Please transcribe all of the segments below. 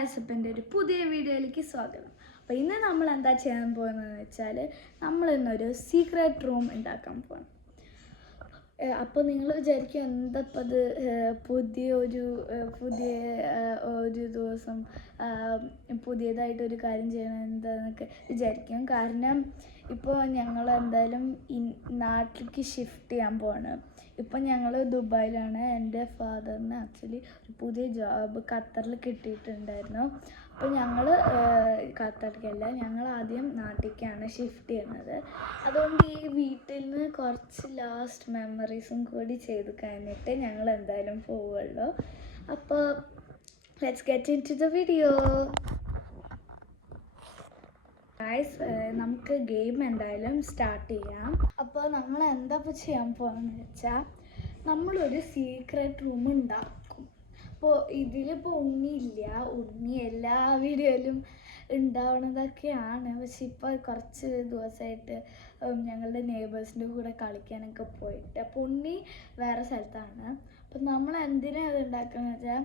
Guys, അപ്പം എൻ്റെ ഒരു പുതിയ വീഡിയോയിലേക്ക് സ്വാഗതം. അപ്പോൾ ഇന്ന് നമ്മൾ എന്താ ചെയ്യാൻ പോകുന്നതെന്ന് വെച്ചാൽ നമ്മൾ ഇന്നൊരു സീക്രട്ട് റൂം ഉണ്ടാക്കാൻ പോകണം. അപ്പോൾ നിങ്ങൾ വിചാരിക്കും എന്തപ്പോൾ അത് പുതിയ ഒരു ദിവസം പുതിയതായിട്ടൊരു കാര്യം ചെയ്യണം എന്താണെന്നൊക്കെ വിചാരിക്കും. കാരണം ഇപ്പോൾ ഞങ്ങൾ എന്തായാലും നാട്ടിലേക്ക് ഷിഫ്റ്റ് ചെയ്യാൻ പോവാണ്. ഇപ്പം ഞങ്ങൾ ദുബായിലാണ്. എൻ്റെ ഫാദറിന് ആക്ച്വലി ഒരു പുതിയ ജോബ് ഖത്തറിൽ കിട്ടിയിട്ടുണ്ടായിരുന്നു. അപ്പോൾ ഞങ്ങൾ ഖത്തറിലേക്കല്ല, ഞങ്ങൾ ആദ്യം നാട്ടിലേക്കാണ് ഷിഫ്റ്റ് ചെയ്യുന്നത്. അതുകൊണ്ട് ഈ വീട്ടിൽ നിന്ന് കുറച്ച് ലാസ്റ്റ് മെമ്മറീസും കൂടി ചെയ്ത് കഴിഞ്ഞിട്ട് ഞങ്ങൾ എന്തായാലും പോവുള്ളൂ. അപ്പോൾ let's get into the video. Guys, നമുക്ക് ഗെയിം എന്തായാലും സ്റ്റാർട്ട് ചെയ്യാം. അപ്പോൾ നമ്മൾ എന്താ ഇപ്പോൾ ചെയ്യാൻ പോകുകയെന്ന് വെച്ചാൽ നമ്മളൊരു സീക്രട്ട് റൂം ഉണ്ടാക്കും. അപ്പോൾ ഇതിലിപ്പോൾ ഉണ്ണിയില്ല. ഉണ്ണി എല്ലാ വീഡിയോയിലും ഉണ്ടാവുന്നതൊക്കെയാണ്. പക്ഷെ ഇപ്പോൾ കുറച്ച് ദിവസമായിട്ട് ഞങ്ങളുടെ നെയ്ബേഴ്സിൻ്റെ കൂടെ കളിക്കാനൊക്കെ പോയിട്ട്, അപ്പോൾ ഉണ്ണി വേറെ സ്ഥലത്താണ്. അപ്പം നമ്മൾ എന്തിനാണ് അത് ഉണ്ടാക്കുകയെന്ന് വെച്ചാൽ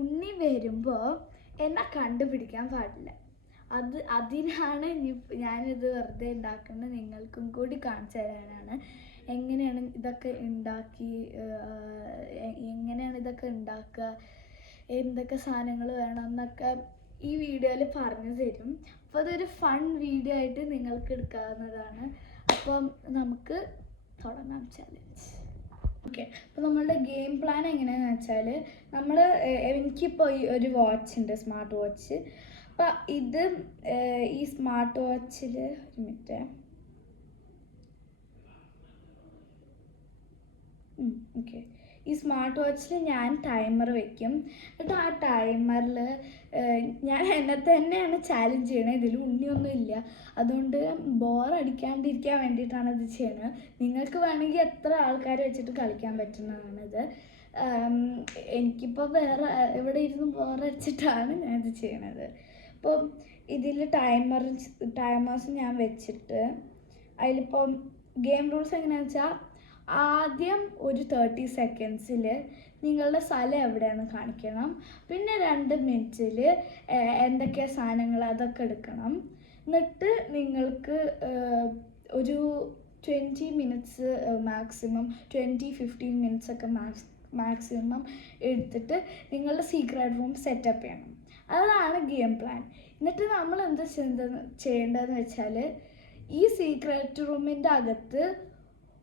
ഉണ്ണി വരുമ്പോൾ എന്നെ കണ്ടുപിടിക്കാൻ പാടില്ല. അതിനാണ് ഞാനിത് വെറുതെ ഉണ്ടാക്കുന്നത്. നിങ്ങൾക്കും കൂടി കാണിച്ചു തരാനാണ് എങ്ങനെയാണ് ഇതൊക്കെ ഉണ്ടാക്കുക, എന്തൊക്കെ സാധനങ്ങൾ വേണം എന്നൊക്കെ ഈ വീഡിയോയിൽ പറഞ്ഞു തരും. അപ്പോൾ അതൊരു ഫൺ വീഡിയോ ആയിട്ട് നിങ്ങൾക്ക് എടുക്കാവുന്നതാണ്. അപ്പം നമുക്ക് തുടങ്ങാം ചാലഞ്ച്. ഓക്കെ, അപ്പോൾ നമ്മളുടെ ഗെയിം പ്ലാൻ എങ്ങനെയാണെന്ന് വെച്ചാൽ എനിക്കിപ്പോൾ ഒരു വാച്ച് ഉണ്ട്, സ്മാർട്ട് വാച്ച്. അപ്പം ഈ സ്മാർട്ട് വാച്ചിൽ ഒരു മിനിറ്റ്, ഓക്കെ, ഈ സ്മാർട്ട് വാച്ചിൽ ഞാൻ ടൈമർ വെക്കും. എന്നിട്ട് ആ ടൈമറിൽ ഞാൻ എന്നെ തന്നെയാണ് ചാലഞ്ച് ചെയ്യണത്. ഇതിൽ ഉണ്ണിയൊന്നും ഇല്ല. അതുകൊണ്ട് ബോറടിക്കാണ്ടിരിക്കാൻ വേണ്ടിയിട്ടാണ് ഇത് ചെയ്യണത്. നിങ്ങൾക്ക് വേണമെങ്കിൽ എത്ര ആൾക്കാർ വെച്ചിട്ട് കളിക്കാൻ പറ്റുന്നതാണിത്. എനിക്കിപ്പോൾ വേറെ ഇവിടെ ഇരുന്ന് ബോറടിച്ചിട്ടാണ് ഞാനിത് ചെയ്യണത്. അപ്പോൾ ഇതിൽ ടൈമേഴ്സ് ഞാൻ വെച്ചിട്ട് അതിലിപ്പം ഗെയിം റൂൾസ് എങ്ങനെയാണെന്ന് വെച്ചാൽ ആദ്യം ഒരു 30 സെക്കൻഡ്സിൽ നിങ്ങളുടെ സ്ഥലം എവിടെയാണെന്ന് കാണിക്കണം. പിന്നെ 2 മിനിറ്റിൽ എന്തൊക്കെയാ സാധനങ്ങൾ അതൊക്കെ എടുക്കണം. എന്നിട്ട് നിങ്ങൾക്ക് ഒരു 20 മിനിറ്റ്സ് മാക്സിമം 20-15 മിനിറ്റ്സ് ഒക്കെ മാക്സിമം എടുത്തിട്ട് നിങ്ങളുടെ സീക്രട്ട് റൂം സെറ്റപ്പ് ചെയ്യണം. അതാണ് ഗെയിം പ്ലാൻ. എന്നിട്ട് നമ്മൾ എന്താ ചെയ്യേണ്ടതെന്ന് വെച്ചാൽ ഈ സീക്രട്ട് റൂമിൻ്റെ അകത്ത്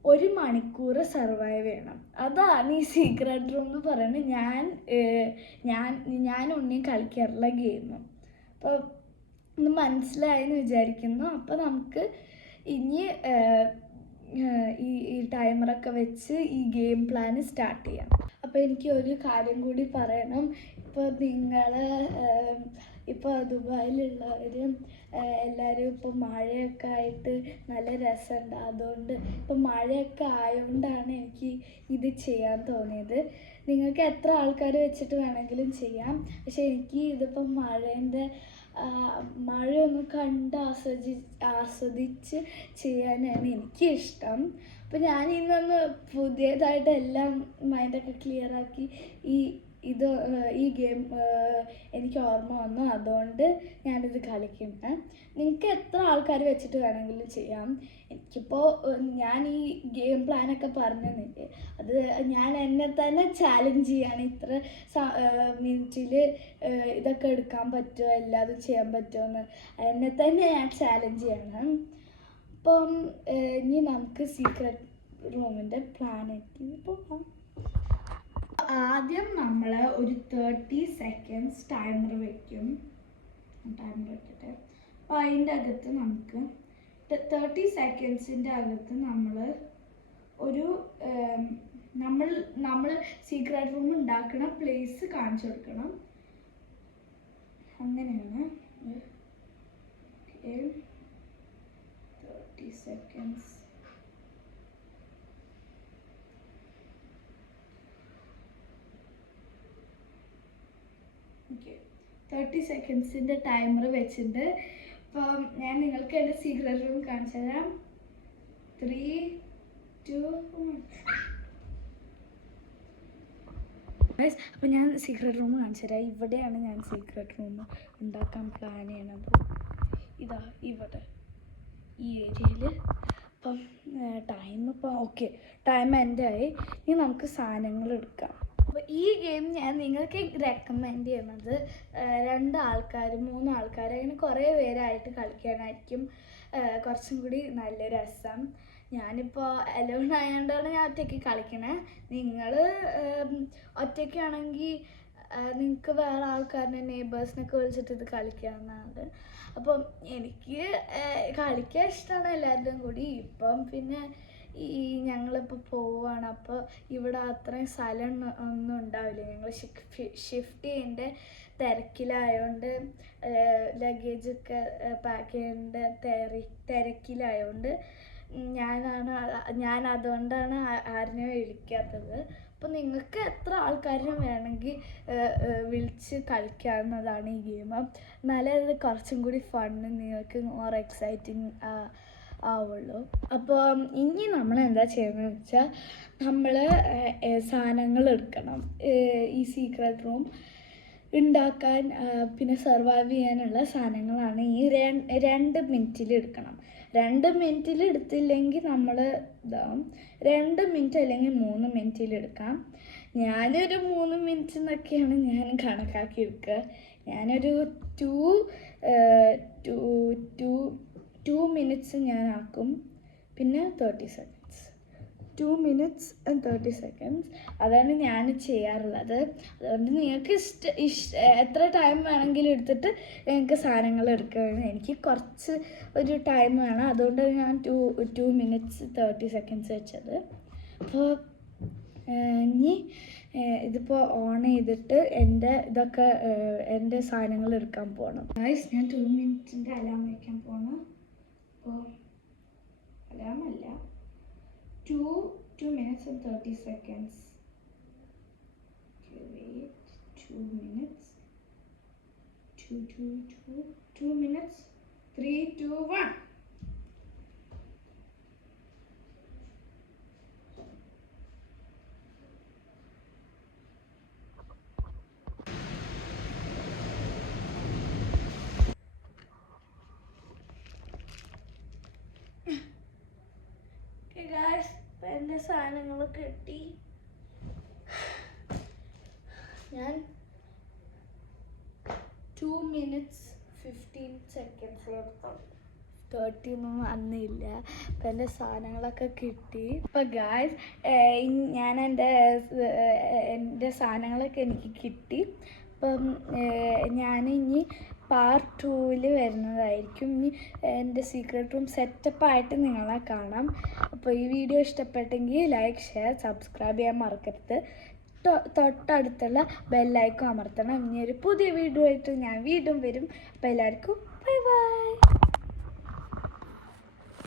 1 മണിക്കൂർ സർവൈവ് ചെയ്യണം. അതാണ് ഈ സീക്രട്ട് റൂം എന്ന് പറയുന്നത്. ഞാൻ ഉണ്ണി കളിക്കാറുള്ള ഗെയിം. അപ്പോൾ ഇത് മനസ്സിലായെന്ന് വിചാരിക്കുന്നു. അപ്പോൾ നമുക്ക് ഇനി ഈ ടൈമറൊക്കെ വെച്ച് ഈ ഗെയിം പ്ലാൻ സ്റ്റാർട്ട് ചെയ്യാം. അപ്പോൾ എനിക്ക് ഒരു കാര്യം കൂടി പറയണം. ഇപ്പോൾ ദുബായിലുള്ളവർ എല്ലാവരും ഇപ്പോൾ മഴയൊക്കെ ആയിട്ട് നല്ല രസമുണ്ട്. അതുകൊണ്ട് ഇപ്പോൾ മഴയൊക്കെ ആയതുകൊണ്ടാണ് എനിക്ക് ഇത് ചെയ്യാൻ തോന്നിയത്. നിങ്ങൾക്ക് എത്ര ആൾക്കാർ വെച്ചിട്ട് വേണമെങ്കിലും ചെയ്യാം. പക്ഷേ എനിക്ക് ഇതിപ്പോൾ മഴയൊന്ന് കണ്ട് ആസ്വദിച്ച് ചെയ്യാനാണ് എനിക്കിഷ്ടം. അപ്പോൾ ഞാൻ ഇന്നൊന്ന് പുതിയതായിട്ട് എല്ലാം മൈൻഡൊക്കെ ക്ലിയറാക്കി ഈ ഗെയിം എനിക്ക് ഓർമ്മ വന്നു. അതുകൊണ്ട് ഞാനിത് കളിക്കുന്നത്. നിങ്ങൾക്ക് എത്ര ആൾക്കാർ വെച്ചിട്ട് വേണമെങ്കിലും ചെയ്യാം. എനിക്കിപ്പോൾ ഞാൻ ഈ ഗെയിം പ്ലാനൊക്കെ പറഞ്ഞു തന്നില്ലേ, അത് ഞാൻ എന്നെ തന്നെ ചാലഞ്ച് ചെയ്യാണ്. ഇത്ര മിനിറ്റിൽ ഇതൊക്കെ എടുക്കാൻ പറ്റുമോ, എല്ലാതും ചെയ്യാൻ പറ്റുമോ എന്ന് എന്നെ തന്നെ ഞാൻ ചാലഞ്ച് ചെയ്യണം. അപ്പം ഇനി നമുക്ക് സീക്രട്ട് റൂമിൻ്റെ പ്ലാനേക്ക് പോകാം. ആദ്യം നമ്മൾ ഒരു 30 സെക്കൻഡ്സ് ടൈമർ വെക്കും. ടൈമർ വെക്കട്ടെ. അപ്പോൾ അതിൻ്റെ അകത്ത് നമുക്ക് 30 സെക്കൻഡ്സിൻ്റെ അകത്ത് നമ്മൾ സീക്രട്ട് റൂം ഉണ്ടാക്കുന്ന പ്ലേസ് കാണിച്ചു കൊടുക്കണം. അങ്ങനെയാണ്. 30 സെക്കൻഡ്സ്. ഓക്കെ, 30 സെക്കൻഡ്സിൻ്റെ ടൈമർ വെച്ചിട്ട് അപ്പം ഞാൻ നിങ്ങൾക്ക് എൻ്റെ സീക്രട്ട് റൂം കാണിച്ചു തരാം. 3, 2, 1. അപ്പോൾ ഞാൻ സീക്രട്ട് റൂം കാണിച്ചു തരാം. ഇവിടെയാണ് ഞാൻ സീക്രട്ട് റൂം ഉണ്ടാക്കാൻ പ്ലാൻ ചെയ്യണത്. ഇതാ ഇവിടെ ഈ ഏരിയയിൽ. അപ്പം ടൈം എൻ്റെ ആയി. ഇനി നമുക്ക് സാധനങ്ങൾ എടുക്കാം. അപ്പോൾ ഈ ഗെയിം ഞാൻ നിങ്ങൾക്ക് റെക്കമെൻഡ് ചെയ്യണത് 2 ആൾക്കാർ 3 ആൾക്കാർ അങ്ങനെ കുറേ പേരായിട്ട് കളിക്കാനായിരിക്കും കുറച്ചും കൂടി നല്ല രസം. ഞാനിപ്പോൾ അലോൺ ആയതുകൊണ്ടാണ് ഞാൻ ഒറ്റയ്ക്ക് കളിക്കണേ. നിങ്ങൾ ഒറ്റയ്ക്കാണെങ്കിൽ നിങ്ങൾക്ക് വേറെ ആൾക്കാരുടെ നെയ്ബേഴ്സിനൊക്കെ വിളിച്ചിട്ട് ഇത് കളിക്കാവുന്നതാണ്. അപ്പം എനിക്ക് കളിക്കാൻ ഇഷ്ടമാണ് എല്ലാവരുടെയും കൂടി. ഇപ്പം പിന്നെ ഞങ്ങളിപ്പോൾ പോവുകയാണ്. അപ്പോൾ ഇവിടെ അത്രയും സ്ഥലം ഒന്നും ഉണ്ടാവില്ല. ഞങ്ങൾ ഷിഫ്റ്റ് ചെയ്യേണ്ട തിരക്കിലായതുകൊണ്ട്, ലഗേജൊക്കെ പാക്ക് ചെയ്യേണ്ട തിരക്കിലായതുകൊണ്ട് ഞാൻ അതുകൊണ്ടാണ് ആരെയും വിളിക്കാത്തത്. അപ്പോൾ നിങ്ങൾക്ക് എത്ര ആൾക്കാരും വേണമെങ്കിൽ വിളിച്ച് കളിക്കാവുന്നതാണ് ഈ ഗെയിം. എന്നാലേ അത് കുറച്ചും കൂടി ഫണ്ണ്, നിങ്ങൾക്ക് മോർ എക്സൈറ്റിങ് ആവുള്ളൂ. അപ്പോൾ ഇനി നമ്മൾ എന്താ ചെയ്യുന്നതെന്ന് വെച്ചാൽ നമ്മൾ സാധനങ്ങൾ എടുക്കണം. ഈ സീക്രട്ട് റൂം ഉണ്ടാക്കാൻ പിന്നെ സർവൈവ് ചെയ്യാനുള്ള സാധനങ്ങളാണ് ഈ 2 മിനിറ്റിൽ എടുക്കണം. 2 മിനിറ്റിൽ എടുത്തില്ലെങ്കിൽ നമ്മൾ 2 മിനിറ്റ് അല്ലെങ്കിൽ 3 മിനിറ്റിൽ എടുക്കാം. ഞാനൊരു 3 മിനിറ്റ് എന്നൊക്കെയാണ് ഞാൻ കണക്കാക്കി എടുക്കുക. ഞാനൊരു 2 മിനിറ്റ്സ് ഞാൻ ആക്കും. പിന്നെ 30 സെക്കൻഡ്സ്. 2 minutes and 30 seconds അതാണ് ഞാൻ ചെയ്യാറുള്ളത്. അതുകൊണ്ട് നിങ്ങൾക്ക് എത്ര ടൈം വേണമെങ്കിലും എടുത്തിട്ട് നിങ്ങൾക്ക് സാധനങ്ങൾ എടുക്കുകയാണ്. എനിക്ക് കുറച്ച് ഒരു ടൈം വേണം, അതുകൊണ്ട് ഞാൻ 2 minutes 30 seconds വെച്ചത്. അപ്പോൾ ഇനി ഇതിപ്പോൾ ഓൺ ചെയ്തിട്ട് എൻ്റെ സാധനങ്ങൾ എടുക്കാൻ പോകണം. ഞാൻ 2 മിനിറ്റിൻ്റെ അലാം വയ്ക്കാൻ പോകണം. അപ്പോൾ അലാമല്ല, 2 minutes and 30 seconds. Okay, wait. 2 minutes. 2 minutes. 3, 2, 1. Okay, guys. എൻ്റെ സാധനങ്ങൾ കിട്ടി. ഞാൻ 2 minutes 15 seconds എടുത്തു. 30 ഒന്നും അന്നില്ല. അപ്പം എൻ്റെ സാധനങ്ങളൊക്കെ കിട്ടി. അപ്പം ഗായ്സ്, ഞാൻ എൻ്റെ സാധനങ്ങളൊക്കെ എനിക്ക് കിട്ടി. അപ്പം ഞാനിനി പാർട്ട് 2 വരുന്നതായിരിക്കും. ഇനി എൻ്റെ സീക്രട്ട് റൂം സെറ്റപ്പായിട്ട് നിങ്ങളെ കാണാം. അപ്പോൾ ഈ വീഡിയോ ഇഷ്ടപ്പെട്ടെങ്കിൽ ലൈക്ക്, ഷെയർ, സബ്സ്ക്രൈബ് ചെയ്യാൻ മറക്കരുത്. തൊട്ടടുത്തുള്ള ബെല്ലൈക്കൺ അമർത്തണം. ഇനി ഒരു പുതിയ വീഡിയോ ആയിട്ട് ഞാൻ വീണ്ടും വരും. അപ്പോൾ എല്ലാവർക്കും ബൈ ബൈ.